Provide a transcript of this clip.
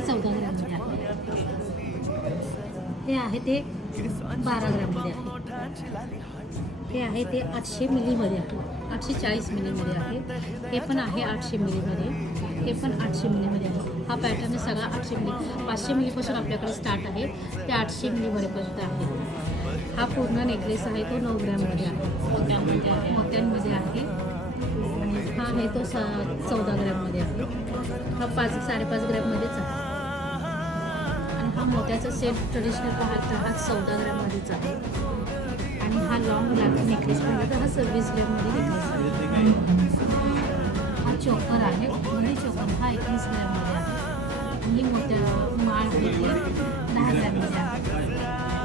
हे 14 ग्रॅममध्ये आहे. हे आहे ते 12 ग्रॅममध्ये आहे. हे आहे ते 800 मिलीमध्ये आहे, 840 मिलीमध्ये आहे. हे पण आहे 800 मिलीमध्ये, हे पण 800 मिलीमध्ये आहे. हा पॅटर्न सगळा 800 मिली, 500 मिलीपासून आपल्याकडे स्टार्ट आहे ते 800 मिलीवरेपर्यंत आहे. हा पूर्ण नेकलेस आहे तो 9 ग्रॅममध्ये आहे, मोत्यांमध्ये आहे. आणि हा आहे तो 14 ग्रॅममध्ये आहे. हा 5-5.5 ग्रॅममध्येच आहे. आणि हा मोत्याचा सेट ट्रेडिशनल पाहता हा 14 ग्रॅममध्येच आहे. आणि हा लॉंग नेकलेस पाहिजे तर हा 26 ग्रॅममध्ये नेकलेस आहे. हा चोकर आहे, मनी चोकर, हा 21 ग्रॅममध्ये आहे. ही मोत्या माळ आहे 10 ग्रॅममध्ये आहे.